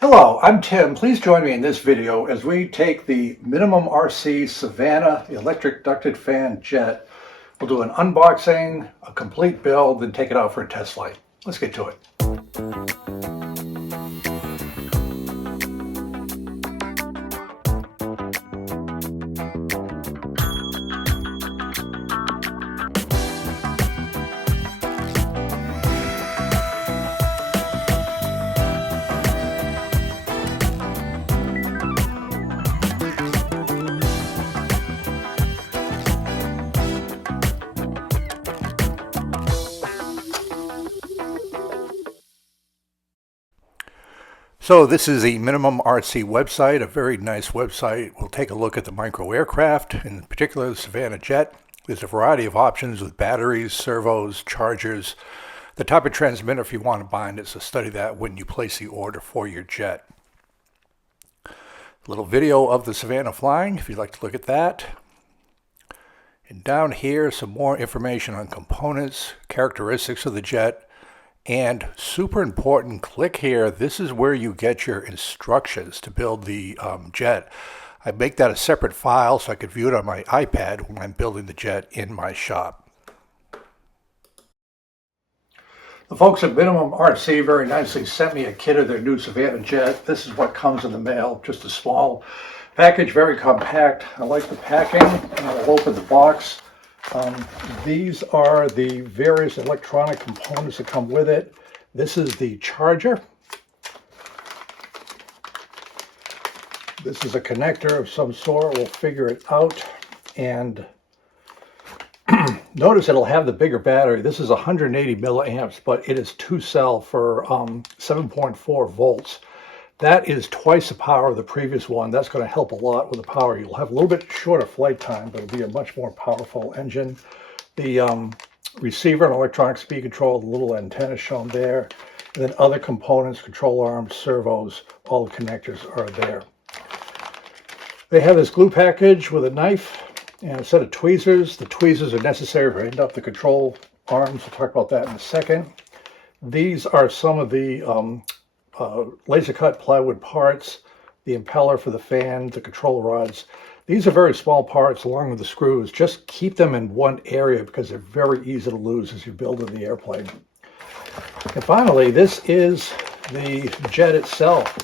Hello, I'm Tim. Please join me in this video as we take the MinimumRC Savannah electric ducted fan jet. We'll do an unboxing, a complete build, then take it out for a test flight. Let's get to it. So this is the MinimumRC website, a very nice website. We'll take a look at the micro aircraft, in particular the Savannah Jet. There's a variety of options with batteries, servos, chargers, the type of transmitter if you want to bind it, so study that when you place the order for your jet. A little video of the Savannah flying, if you'd like to look at that. And down here, some more information on components, characteristics of the jet. And super important, click here. This is where you get your instructions to build the jet. I make that a separate file so I could view it on my iPad when I'm building the jet in my shop. The folks at MinimumRC very nicely sent me a kit of their new Savannah jet. This is what comes in the mail, just a small package, very compact. I like the packing, and I'll open the box. These are the various electronic components that come with it. This is the charger. This is a connector of some sort. We'll figure it out. And notice it'll have the bigger battery. This is 180 milliamps, but it is 2-cell for 7.4 volts. That is twice the power of the previous one. That's going to help a lot with the power. You'll have a little bit shorter flight time, but it'll be a much more powerful engine. The receiver and electronic speed control, the little antenna shown there, and then other components, control arms, servos, all the connectors are there. They have this glue package with a knife and a set of tweezers. The tweezers are necessary to end up the control arms. We'll talk about that in a second. These are some of the laser cut plywood parts, the impeller for the fan, the control rods. These are very small parts along with the screws. Just keep them in one area because they're very easy to lose as you build in the airplane. And finally, this is the jet itself.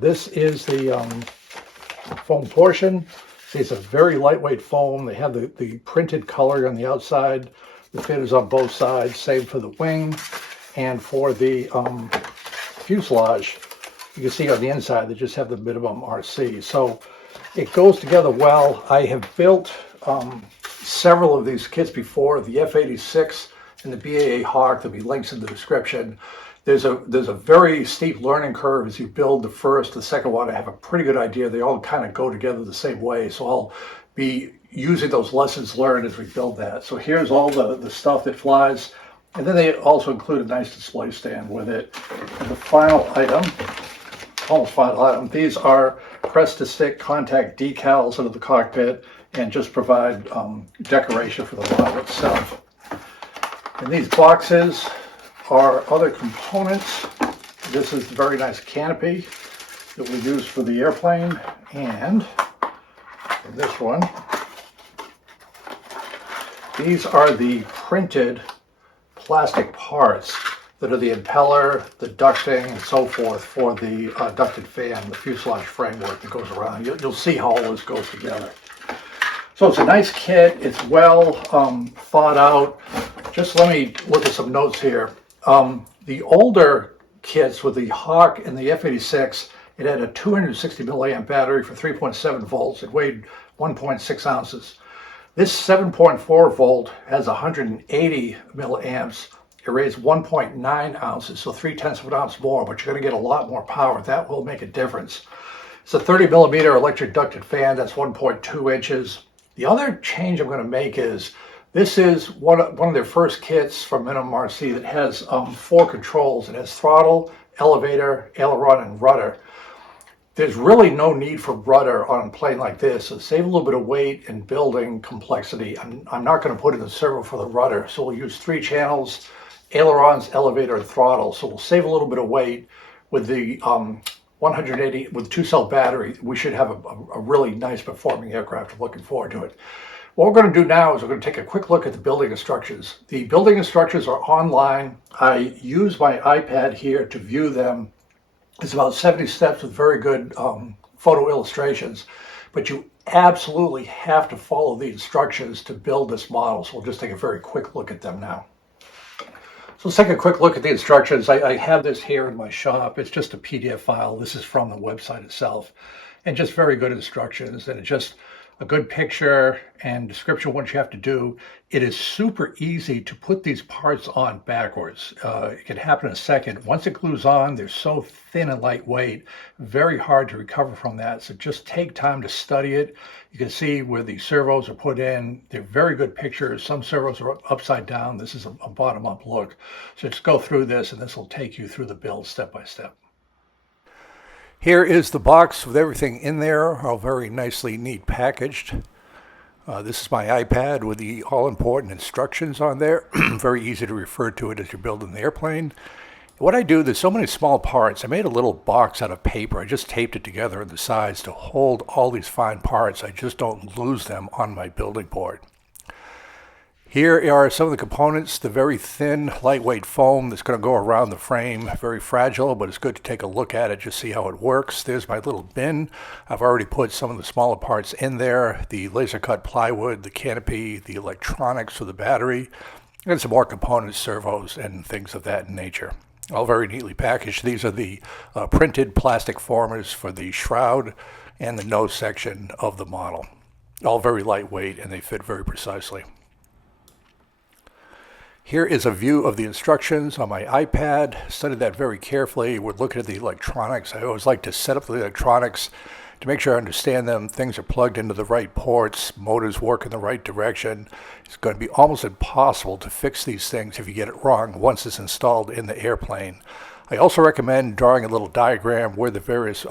This is the foam portion. See, it's a very lightweight foam. They have the printed color on the outside. The fin is on both sides. Same for the wing. And for the fuselage, you can see on the inside they just have the MinimumRC. So it goes together well. I have built several of these kits before, the F-86 and the BAA Hawk. There'll be links in the description. There's a very steep learning curve as you build the first. The second one, I have a pretty good idea. They all kind of go together the same way. So I'll be using those lessons learned as we build that. So here's all the stuff that flies. And then they also include a nice display stand with it. And the final item, almost final item, these are press-to-stick contact decals into the cockpit and just provide decoration for the model itself. And these boxes are other components. This is the very nice canopy that we use for the airplane. And this one, these are the printed plastic parts that are the impeller, the ducting, and so forth for the ducted fan, the fuselage framework that goes around. You'll see how all this goes together. So it's a nice kit. It's well thought out. Just let me look at some notes here. The older kits with the Hawk and the F-86, it had a 260 milliamp battery for 3.7 volts. It weighed 1.6 ounces. This 7.4 volt has 180 milliamps. It weighs 1.9 ounces, so 0.3 of an ounce more, but you're going to get a lot more power. That will make a difference. It's a 30 millimeter electric ducted fan. That's 1.2 inches. The other change I'm going to make is this is one of their first kits from MinimumRC that has 4 controls. It has throttle, elevator, aileron, and rudder. There's really no need for rudder on a plane like this, so save a little bit of weight and building complexity. I'm not going to put in the servo for the rudder, so we'll use 3 channels, ailerons, elevator, and throttle. So we'll save a little bit of weight with the 180 with 2-cell battery, we should have a really nice performing aircraft. I'm looking forward to it. What we're going to do now is we're going to take a quick look at the building instructions. The building instructions are online. I use my iPad here to view them. It's about 70 steps with very good photo illustrations, but you absolutely have to follow the instructions to build this model. So we'll just take a very quick look at them now. So let's take a quick look at the instructions. I have this here in my shop. It's just a PDF file. This is from the website itself, and just very good instructions, and it's just a good picture and description of what you have to do. It is super easy to put these parts on backwards. It can happen in a second. Once it glues on, they're so thin and lightweight, very hard to recover from that. So just take time to study it. You can see where the servos are put in. They're very good pictures. Some servos are upside down. This is a bottom-up look. So just go through this, and this will take you through the build step by step. Here is the box with everything in there, all very nicely neat packaged. This is my iPad with the all-important instructions on there. Very easy to refer to it as you're building the airplane. What I do, there's so many small parts. I made a little box out of paper. I just taped it together on the sides to hold all these fine parts. I just don't lose them on my building board. Here are some of the components, the very thin, lightweight foam that's going to go around the frame. Very fragile, but it's good to take a look at it, just see how it works. There's my little bin. I've already put some of the smaller parts in there, the laser cut plywood, the canopy, the electronics for the battery, and some more components, servos, and things of that nature. All very neatly packaged. These are the printed plastic formers for the shroud and the nose section of the model. All very lightweight, and they fit very precisely. Here is a view of the instructions on my iPad. Studied that very carefully. We're looking at the electronics. I always like to set up the electronics to make sure I understand them. Things are plugged into the right ports. Motors work in the right direction. It's going to be almost impossible to fix these things if you get it wrong once it's installed in the airplane. I also recommend drawing a little diagram where the various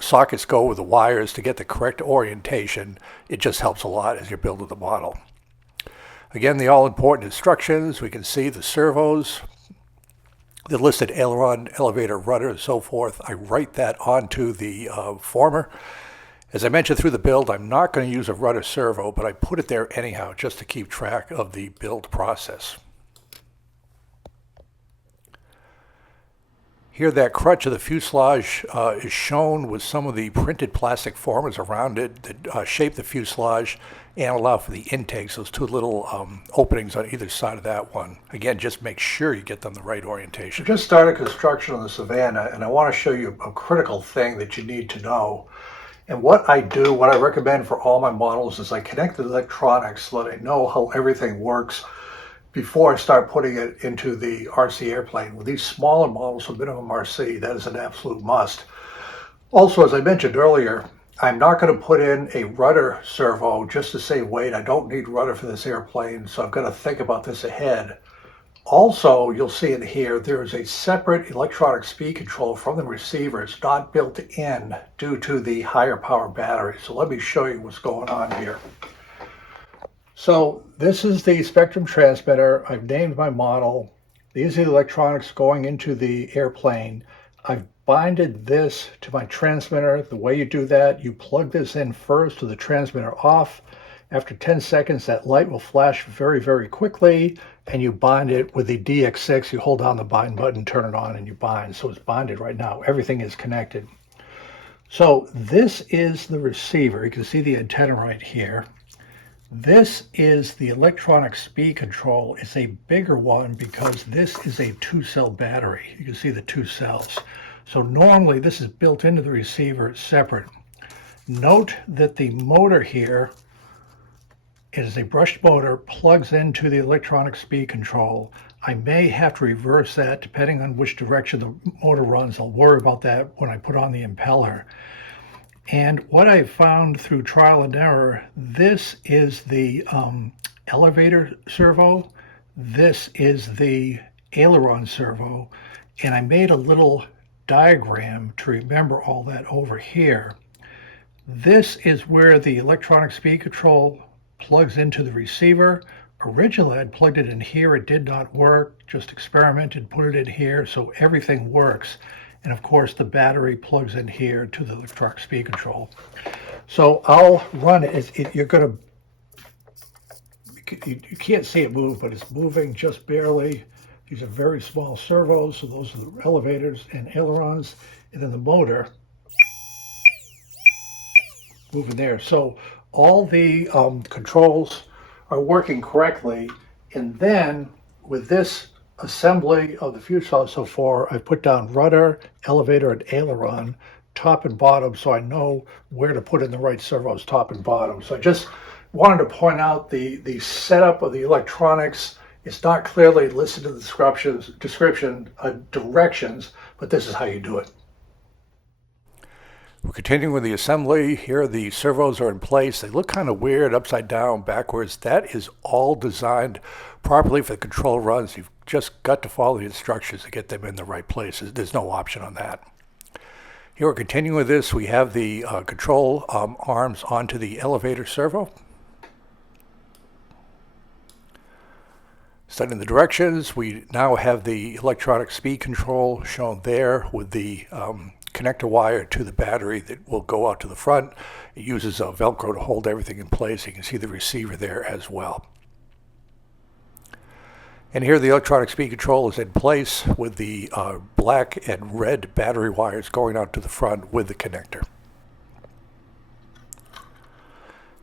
sockets go with the wires to get the correct orientation. It just helps a lot as you're building the model. Again, the all-important instructions. We can see the servos, the listed aileron, elevator, rudder, and so forth. I write that onto the former. As I mentioned through the build, I'm not going to use a rudder servo, but I put it there anyhow just to keep track of the build process. Here, that crutch of the fuselage is shown with some of the printed plastic formers around it that shape the fuselage and allow for the intakes, those two little openings on either side of that one. Again, just make sure you get them the right orientation. I just started construction on the Savannah, and I want to show you a critical thing that you need to know. And what I do, what I recommend for all my models is I connect the electronics so that I know how everything works before I start putting it into the RC airplane. With these smaller models for MinimumRC, that is an absolute must. Also, as I mentioned earlier, I'm not going to put in a rudder servo just to save weight. I don't need rudder for this airplane, so I've got to think about this ahead. Also, you'll see in here, there is a separate electronic speed control from the receiver. It's not built in due to the higher power battery. So let me show you what's going on here. So this is the Spectrum transmitter. I've named my model. These are the electronics going into the airplane. I've binded this to my transmitter. The way you do that, you plug this in first with the transmitter off. After 10 seconds, that light will flash very, very quickly, and you bind it with the DX6. You hold down the bind button, turn it on, and you bind. So it's binded right now. Everything is connected. So this is the receiver. You can see the antenna right here. This is the electronic speed control. It's a bigger one because this is a 2-cell battery. You can see the 2 cells. So normally this is built into the receiver, it's separate. Note that the motor here is a brushed motor, plugs into the electronic speed control. I may have to reverse that depending on which direction the motor runs. I'll worry about that when I put on the impeller. And what I found through trial and error, this is the elevator servo, this is the aileron servo, and I made a little diagram to remember all that over here. This is where the electronic speed control plugs into the receiver. Originally, I'd plugged it in here. It did not work. Just experimented, put it in here, so everything works. And of course, the battery plugs in here to the electronic speed control. So I'll run it. You're going to, you can't see it move, but it's moving just barely. These are very small servos, so those are the elevators and ailerons, and then the motor moving there. So all the controls are working correctly, and then with this assembly of the fuselage so far, I've put down rudder, elevator, and aileron, top and bottom, so I know where to put in the right servos, top and bottom. So I just wanted to point out the setup of the electronics. It's not clearly listed in the directions, but this is how you do it. We're continuing with the assembly. Here the servos are in place. They look kind of weird, upside down, backwards. That is all designed properly for the control runs. You've just got to follow the instructions to get them in the right places. There's no option on that. Here we're continuing with this. We have the control arms onto the elevator servo. Setting the directions, we now have the electronic speed control shown there with the connector wire to the battery that will go out to the front. It uses a Velcro to hold everything in place. You can see the receiver there as well. And here the electronic speed control is in place with the black and red battery wires going out to the front with the connector.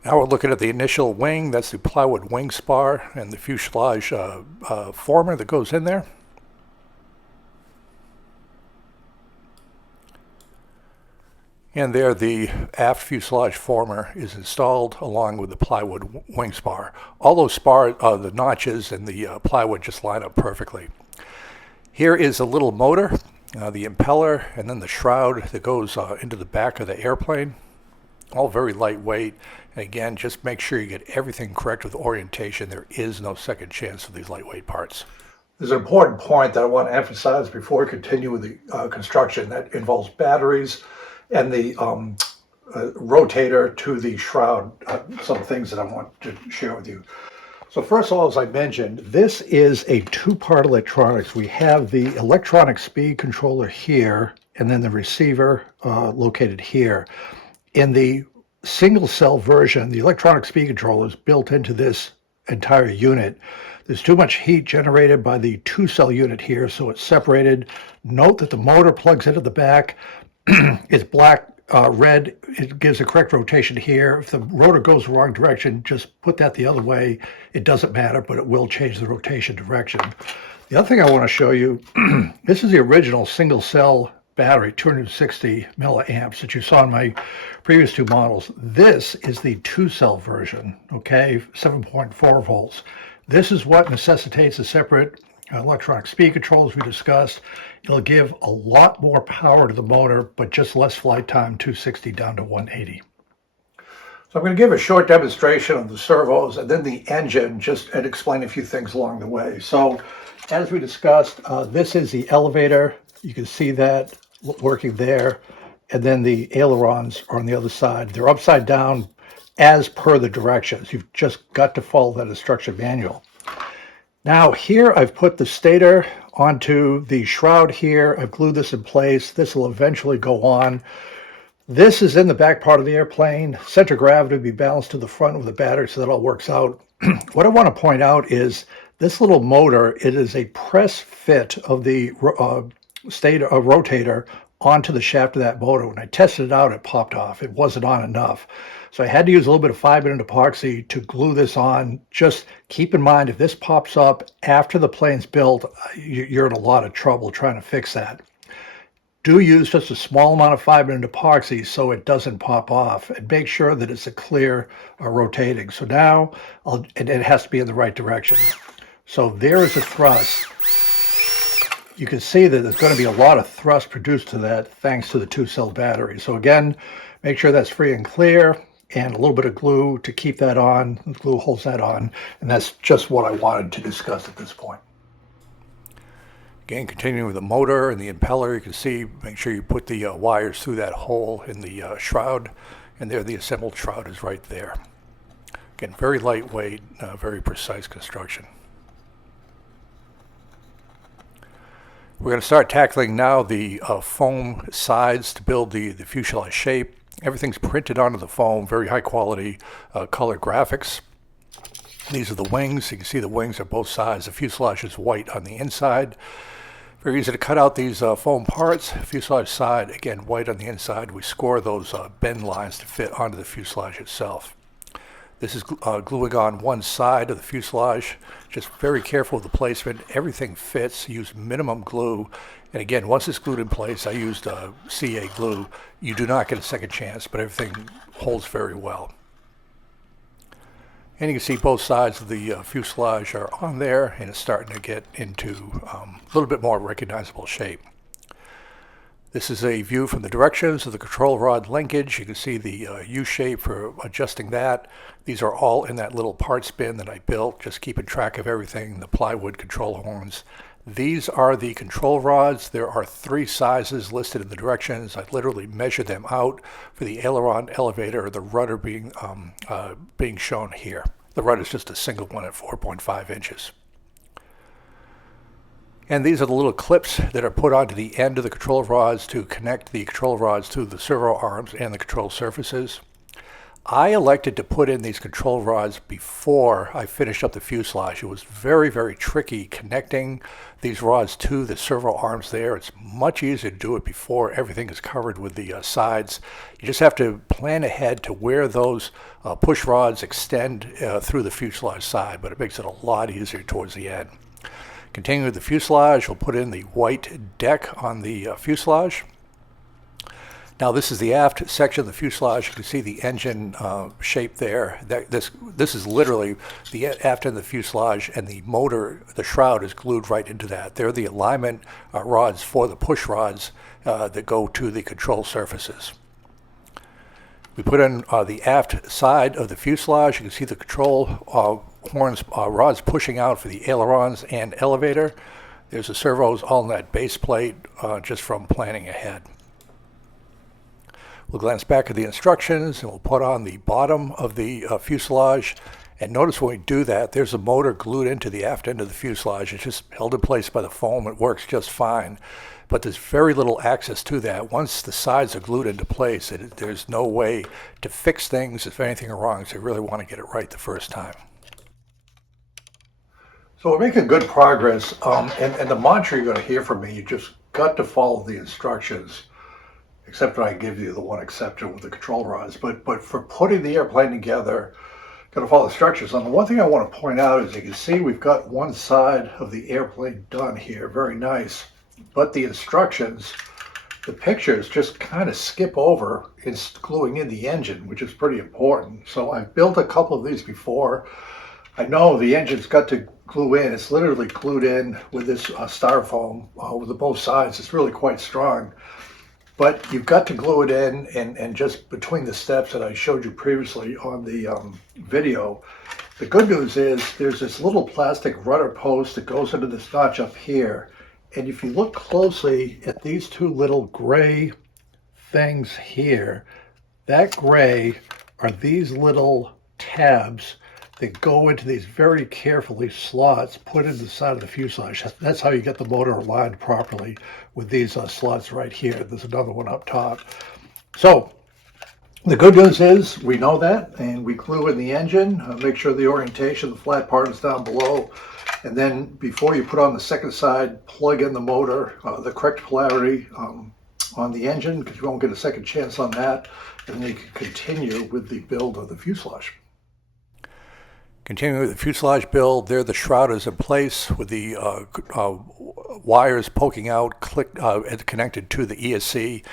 Now we're looking at the initial wing. That's the plywood wing spar and the fuselage former that goes in there. And there the aft fuselage former is installed along with the plywood wing spar. All those the notches and the plywood just line up perfectly. Here is a little motor, the impeller, and then the shroud that goes into the back of the airplane. All very lightweight. And again, just make sure you get everything correct with orientation. There is no second chance for these lightweight parts. There's an important point that I want to emphasize before we continue with the construction that involves batteries and the rotator to the shroud, some things that I want to share with you. So first of all, as I mentioned, this is a two-part electronics. We have the electronic speed controller here, and then the receiver located here. In the single cell version, the electronic speed controller is built into this entire unit. There's too much heat generated by the two-cell unit here, so it's separated. Note that the motor plugs into the back. It's black, red. It gives a correct rotation here. If the rotor goes the wrong direction, just put that the other way. It doesn't matter, but it will change the rotation direction. The other thing I want to show you, this is the original single cell battery, 260 milliamps that you saw in my previous two models. This is the two-cell version, okay, 7.4 volts. This is what necessitates a separate electronic speed control, as we discussed. It'll give a lot more power to the motor, but just less flight time, 260 down to 180. So I'm going to give a short demonstration of the servos and then the engine, and explain a few things along the way. So as we discussed, this is the elevator. You can see that working there. And then the ailerons are on the other side. They're upside down as per the directions. You've just got to follow that instruction manual. Now here I've put the stator onto the shroud here. I've glued this in place. This will eventually go on. This is in the back part of the airplane. Center of gravity will be balanced to the front with the battery, so that all works out. What I want to point out is this little motor, it is a press fit of the rotator onto the shaft of that motor. When I tested it out, it popped off. It wasn't on enough. So I had to use a little bit of 5-minute epoxy to glue this on. Just keep in mind, if this pops up after the plane's built, you're in a lot of trouble trying to fix that. Do use just a small amount of 5-minute epoxy so it doesn't pop off, and make sure that it's a clear rotating. So now it has to be in the right direction. So there is a thrust. You can see that there's going to be a lot of thrust produced to that thanks to the two-cell battery. So again, make sure that's free and clear, and a little bit of glue to keep that on. The glue holds that on, and that's just what I wanted to discuss at this point. Again, continuing with the motor and the impeller, you can see, make sure you put the wires through that hole in the shroud, and there the assembled shroud is right there. Again, very lightweight, very precise construction. We're going to start tackling now the foam sides to build the fuselage shape. Everything's printed onto the foam, very high quality color graphics. These are the wings. You can see the wings are both sides. The fuselage is white on the inside. Very easy to cut out these foam parts. Fuselage side, again, white on the inside. We score those bend lines to fit onto the fuselage itself. This is gluing on one side of the fuselage. Just very careful with the placement. Everything fits. Use minimum glue. And again, once it's glued in place, I used CA glue. You do not get a second chance, but everything holds very well. And you can see both sides of the fuselage are on there, and it's starting to get into a little bit more recognizable shape. This is a view from the directions of the control rod linkage. You can see the U-shape for adjusting that. These are all in that little parts bin that I built, just keeping track of everything, the plywood control horns. These are the control rods. There are 3 sizes listed in the directions. I literally measured them out for the aileron, elevator, or the rudder being shown here. The rudder is just a single one at 4.5 inches. And these are the little clips that are put onto the end of the control rods to connect the control rods to the servo arms and the control surfaces. I elected to put in these control rods before I finished up the fuselage. It was very, very tricky connecting these rods to the servo arms there. It's much easier to do it before everything is covered with the sides. You just have to plan ahead to where those push rods extend through the fuselage side, but it makes it a lot easier towards the end. Continuing with the fuselage, we'll put in the white deck on the fuselage. Now this is the aft section of the fuselage. You can see the engine shape there. This is literally the aft end of the fuselage, and the motor, the shroud, is glued right into that. They're the alignment rods for the push rods that go to the control surfaces. We put in the aft side of the fuselage. You can see the control horns, rods pushing out for the ailerons and elevator. There's the servos all in that base plate just from planning ahead. We'll glance back at the instructions, and we'll put on the bottom of the fuselage. And notice when we do that, there's a motor glued into the aft end of the fuselage. It's just held in place by the foam. It works just fine. But there's very little access to that. Once the sides are glued into place, there's no way to fix things if anything are wrong. So you really want to get it right the first time. So we're making good progress. And the mantra you're going to hear from me, you just got to follow the instructions. Except that I give you the one exception with the control rods. But for putting the airplane together, got to follow the instructions. And the one thing I want to point out is you can see we've got one side of the airplane done here. Very nice. But the instructions, the pictures just kind of skip over in gluing in the engine, which is pretty important. So I've built a couple of these before. I know the engine's got to glue in. It's literally glued in with this styrofoam with both sides. It's really quite strong. But you've got to glue it in, and just between the steps that I showed you previously on the video. The good news is there's this little plastic rudder post that goes into this notch up here. And if you look closely at these 2 little gray things here, that gray are these little tabs that go into these very carefully slots put in the side of the fuselage. That's how you get the motor aligned properly with these slots right here. There's another one up top. So the good news is we know that, and we glue in the engine, make sure the orientation, the flat part is down below. And then before you put on the second side, plug in the motor, the correct polarity on the engine, because you won't get a second chance on that. And then you can continue with the build of the fuselage. Continuing with the fuselage build, there the shroud is in place with the wires poking out, connected to the ESC.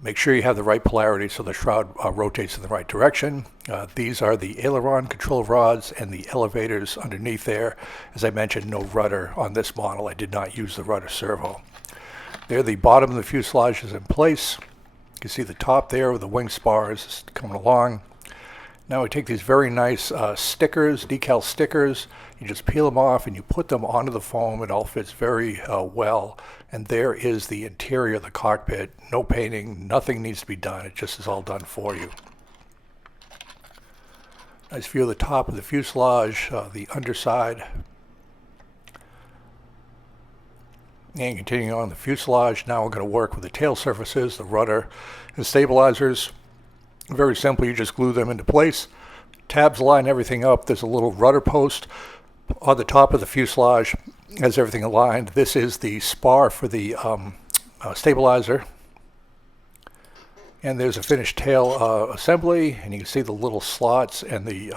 Make sure you have the right polarity so the shroud rotates in the right direction. These are the aileron control rods and the elevators underneath there. As I mentioned, no rudder on this model. I did not use the rudder servo. There, the bottom of the fuselage is in place. You can see the top there with the wing spars coming along. Now we take these very nice stickers, decal stickers. You just peel them off and you put them onto the foam. It all fits very well. And there is the interior of the cockpit. No painting, nothing needs to be done. It just is all done for you. Nice view of the top of the fuselage, the underside. And continuing on the fuselage, now we're going to work with the tail surfaces, the rudder, and stabilizers. Very simple, you just glue them into place. Tabs line everything up. There's a little rudder post on the top of the fuselage, has everything aligned. This is the spar for the stabilizer. And there's a finished tail assembly, and you can see the little slots and the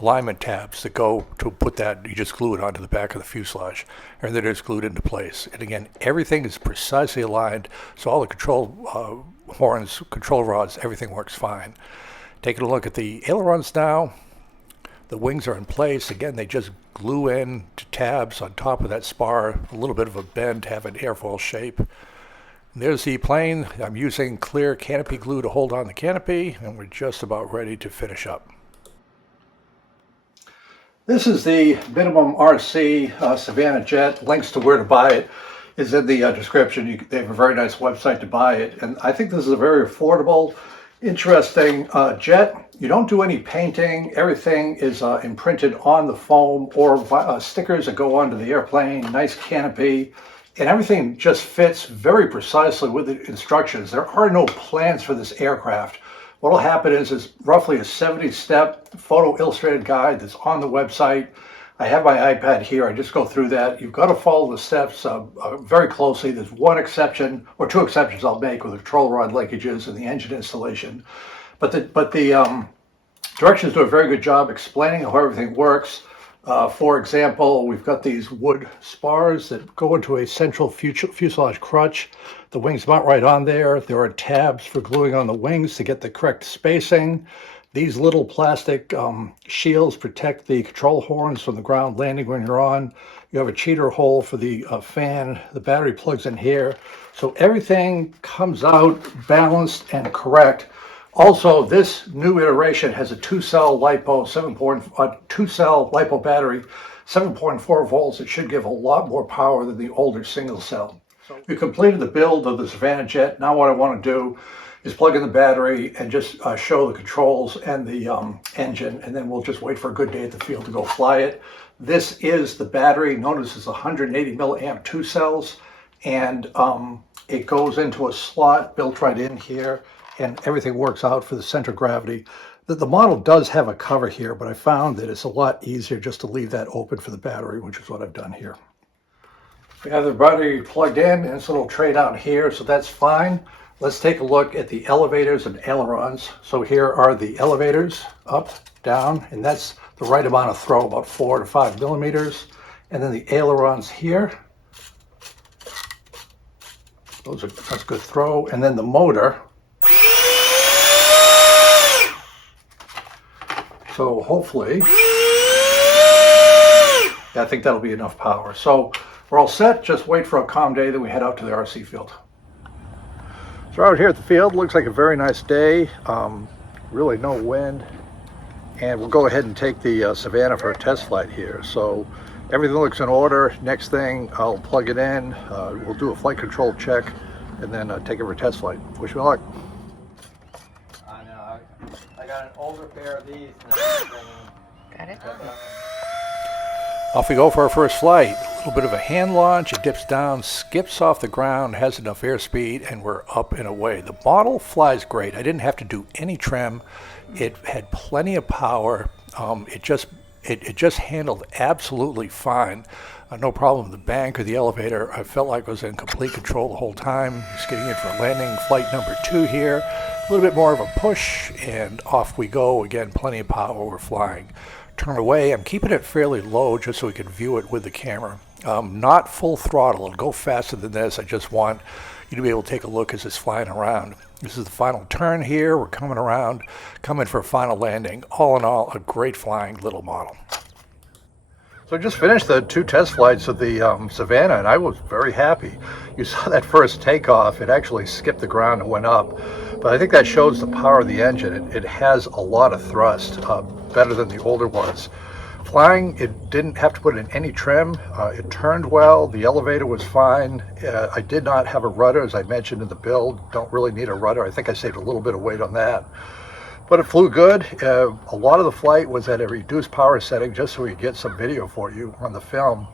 alignment tabs that go to put that. You just glue it onto the back of the fuselage, and then it's glued into place. And again, everything is precisely aligned, so all the control horns, control rods, everything works fine. Taking a look at the ailerons now. The wings are in place. Again, they just glue in to tabs on top of that spar, a little bit of a bend to have an airfoil shape. And there's the plane. I'm using clear canopy glue to hold on the canopy, and we're just about ready to finish up. This is the MinimumRC Savannah Jet. Links to where to buy it is in the description. They have a very nice website to buy it. And I think this is a very affordable, interesting jet. You don't do any painting. Everything is imprinted on the foam or stickers that go onto the airplane. Nice canopy. And everything just fits very precisely with the instructions. There are no plans for this aircraft. What will happen is roughly a 70-step photo illustrated guide that's on the website. I have my iPad here. I just go through that. You've got to follow the steps very closely. There's one exception, or two exceptions I'll make, with the control rod linkages and the engine installation. But the directions do a very good job explaining how everything works. For example, we've got these wood spars that go into a central fuselage crutch. The wings mount right on there. There are tabs for gluing on the wings to get the correct spacing. These little plastic shields protect the control horns from the ground landing when you're on. You have a cheater hole for the fan. The battery plugs in here. So everything comes out balanced and correct. Also, this new iteration has a two-cell lipo, 2-cell lipo battery, 7.4 volts. It should give a lot more power than the older single cell. So we completed the build of the Savannah Jet. Now what I want to do is plug in the battery and just show the controls and the engine, and then we'll just wait for a good day at the field to go fly it. This is the battery. Notice it's 180 milliamp 2 cells, and it goes into a slot built right in here. And everything works out for the center of gravity. The model does have a cover here, but I found that it's a lot easier just to leave that open for the battery, which is what I've done here. We have the battery plugged in, and it's a little tray down here, so that's fine. Let's take a look at the elevators and ailerons. So here are the elevators, up, down, and that's the right amount of throw, about 4 to 5 millimeters. And then the ailerons here. That's good throw. And then the motor. So hopefully, I think that'll be enough power. So we're all set. Just wait for a calm day, then we head out to the RC field. So out here at the field, looks like a very nice day. Really no wind. And we'll go ahead and take the Savannah for a test flight here. So everything looks in order. Next thing, I'll plug it in. We'll do a flight control check and then take it for a test flight. Wish me luck. I got an older pair of these. Got it. Off we go for our first flight. A little bit of a hand launch. It dips down, skips off the ground, has enough airspeed, and we're up and away. The model flies great. I didn't have to do any trim. It had plenty of power. It just handled absolutely fine. No problem with the bank or the elevator. I felt like I was in complete control the whole time. Just getting in for landing flight number 2 here. A little bit more of a push, and off we go. Again, plenty of power. We're flying. Turn away. I'm keeping it fairly low just so we can view it with the camera. Not full throttle. It'll go faster than this. I just want you to be able to take a look as it's flying around. This is the final turn here. We're coming around, coming for a final landing. All in all, a great flying little model. So I just finished the 2 test flights of the Savannah, and I was very happy. You saw that first takeoff. It actually skipped the ground and went up. But I think that shows the power of the engine. It has a lot of thrust, better than the older ones. Flying, it didn't have to put in any trim. It turned well. The elevator was fine. I did not have a rudder, as I mentioned in the build. Don't really need a rudder. I think I saved a little bit of weight on that. But it flew good. A lot of the flight was at a reduced power setting just so we could get some video for you on the film.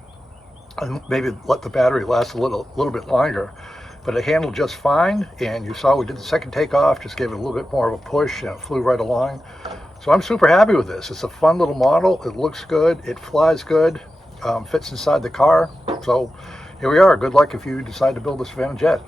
and maybe let the battery last a little bit longer. But it handled just fine, and you saw we did the second takeoff, just gave it a little bit more of a push, and it flew right along. So I'm super happy with this. It's a fun little model. It looks good. It flies good. Fits inside the car. So here we are. Good luck if you decide to build a Savannah Jet.